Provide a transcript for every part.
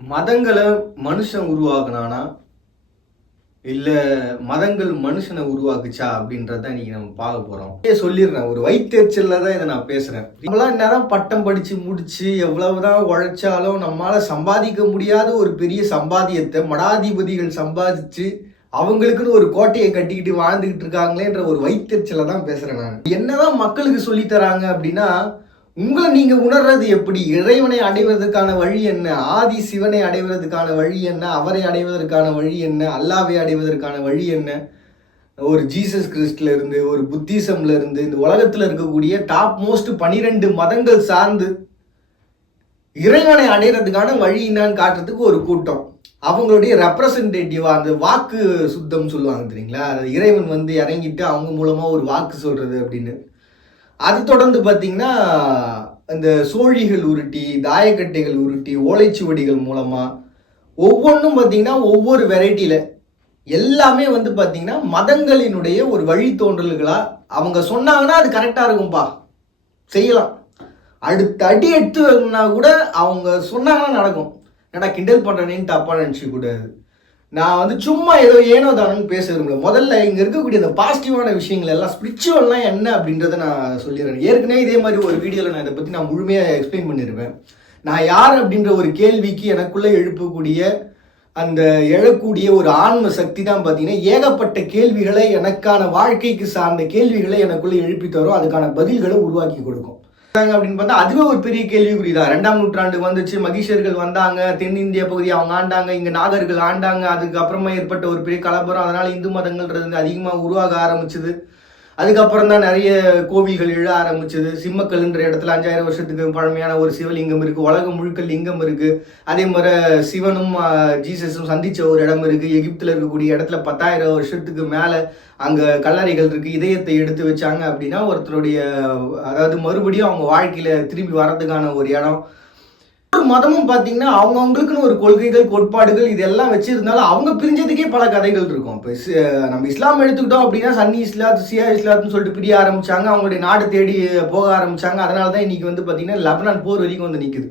மதங்கள மனுஷன் உருவாக்குனானா? இல்ல மதங்கள் மனுஷனை உருவாக்குச்சா? அப்படின்றத இன்னைக்கு நம்ம பார்க்க போறோம். சொல்லிடுறேன். ஒரு வயித்தெரிச்சல்ல தான் இதை நான் பேசுறேன். நம்மளாம் என்னதான் பட்டம் படிச்சு முடிச்சு எவ்வளவுதான் உழைச்சாலும் நம்மளால சம்பாதிக்க முடியாத ஒரு பெரிய சம்பாதியத்தை மடாதிபதிகள் சம்பாதிச்சு அவங்களுக்குன்னு ஒரு கோட்டையை கட்டிக்கிட்டு வாழ்ந்துகிட்டு இருக்காங்களேன்ற ஒரு வயித்தெரிச்சல தான் பேசுறேன் நான். என்னதான் மக்களுக்கு சொல்லி தராங்க அப்படின்னா, உங்களை நீங்க உணர்றது எப்படி? இறைவனை அடைவதற்கான வழி என்ன? ஆதி சிவனை அடைவதற்கான வழி என்ன? அவரை அடைவதற்கான வழி என்ன? அல்லாவை அடைவதற்கான வழி என்ன? ஒரு ஜீசஸ் கிறிஸ்ட்ல இருந்து, ஒரு புத்திசம்ல இருந்து, இந்த உலகத்துல இருக்கக்கூடிய டாப் மோஸ்ட் 12 மதங்கள் சார்ந்து இறைவனை அடைகிறதுக்கான வழி என்னன்னு காட்டுறதுக்கு ஒரு கூட்டம். அவங்களுடைய ரெப்ரசன்டேட்டிவா அந்த வாக்கு சுத்தம் சொல்லுவாங்க தெரியுங்களா? அது இறைவன் வந்து இறங்கிட்டு அவங்க மூலமா ஒரு வாக்கு சொல்றது அப்படின்னு. அது தொடர்ந்து பார்த்தீங்கன்னா இந்த சோழிகள் உருட்டி, தாயக்கட்டைகள் உருட்டி, ஓலைச்சுவடிகள் மூலமா ஒவ்வொன்றும் பார்த்தீங்கன்னா ஒவ்வொரு வெரைட்டியில் எல்லாமே வந்து பார்த்தீங்கன்னா மதங்களினுடைய ஒரு வழித்தோன்றல்களா அவங்க சொன்னாங்கன்னா அது கரெக்டாக இருக்கும்பா, செய்யலாம். அடுத்த அடி எடுத்துனா கூட அவங்க சொன்னாங்கன்னா நடக்கும். ஏன்னா கிண்டல் பண்ணுறேன்னு தப்பாக நினச்சி கூடாது. நான் வந்து சும்மா ஏதோ ஏனோ தானோன்னு பேச விரும்பல. முதல்ல இங்கே இருக்கக்கூடிய அந்த பாசிட்டிவான விஷயங்கள் எல்லாம் ஸ்பிரிச்சுவல்லாம் என்ன அப்படின்றத நான் சொல்லிடுறேன். ஏற்கனவே இதே மாதிரி ஒரு வீடியோவில் நான் இதை பற்றி நான் முழுமையாக எக்ஸ்பிளைன் பண்ணியிருப்பேன். நான் யார் அப்படின்ற ஒரு கேள்விக்கு எனக்குள்ளே எழுப்பக்கூடிய அந்த எழக்கூடிய ஒரு ஆன்ம சக்தி தான் பார்த்தீங்கன்னா ஏகப்பட்ட கேள்விகளை, எனக்கான வாழ்க்கைக்கு சார்ந்த கேள்விகளை எனக்குள்ளே எழுப்பி தரும், அதுக்கான பதில்களை உருவாக்கி கொடுக்கும் அப்படின்னு பார்த்தா அதுவே ஒரு பெரிய கேள்விக்குறிதான். 2ஆம் நூற்றாண்டு வந்துச்சு, மகிஷர்கள் வந்தாங்க, தென்னிந்திய பகுதி அவங்க ஆண்டாங்க, இங்க நாகர்கள் ஆண்டாங்க. அதுக்கப்புறமா ஏற்பட்ட ஒரு பெரிய கலவரம், அதனால இந்து மதங்கள்ன்றது அதிகமாக உருவாக ஆரம்பிச்சது. அதுக்கப்புறம் தான் நிறைய கோவில்கள் எழ ஆரம்பிச்சது. சிம்மக்கல்ன்ற இடத்துல 5000 வருஷத்துக்கு பழமையான ஒரு சிவலிங்கம் இருக்கு. உலகம் முழுக்க லிங்கம் இருக்கு. அதே மாதிரி சிவனும் ஜீசஸும் சந்திச்ச ஒரு இடம் இருக்கு. எகிப்துல இருக்கக்கூடிய இடத்துல 10,000 வருஷத்துக்கு மேல அங்க கல்லறைகள் இருக்கு. இதயத்தை எடுத்து வச்சாங்க அப்படின்னா ஒருத்தருடைய, அதாவது மறுபடியும் அவங்க வாழ்க்கையில திரும்பி வர்றதுக்கான ஒரு இடம். ஒரு மதமும் பார்த்தீங்கன்னா அவங்கவுங்களுக்குன்னு ஒரு கொள்கைகள், கோட்பாடுகள் இதெல்லாம் வச்சிருந்தாலும் அவங்க பிரிஞ்சதுக்கே பல கதைகள் இருக்கும். இப்போ நம்ம இஸ்லாம் எடுத்துக்கிட்டோம் அப்படின்னா சன்னி இஸ்லாத், சியா இஸ்லாத்னு சொல்லிட்டு பிரிய ஆரம்பிச்சாங்க. அவங்களுடைய நாடு தேடி போக ஆரம்பிச்சாங்க. அதனால தான் இன்னைக்கு வந்து பார்த்தீங்கன்னா லெபனான் போர் வரைக்கும் வந்து நிற்குது.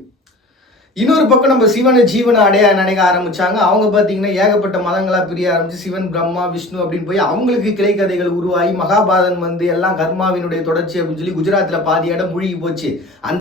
இன்னொரு பக்கம் நம்ம சிவனை ஜீவனை அடைய நினைக்க ஆரம்பிச்சாங்க. அவங்க பார்த்தீங்கன்னா ஏகப்பட்ட மதங்களா பிரிய ஆரம்பிச்சு சிவன், பிரம்மா, விஷ்ணு அப்படின்னு போய் அவங்களுக்கு கிளை கதைகள் உருவாகி மகாபாரதம் வந்து எல்லாம் கர்மாவினுடைய தொடர்ச்சி அப்படின்னு சொல்லி குஜராத்தில் பாதி இடம் மூழ்கி போச்சு. அந்த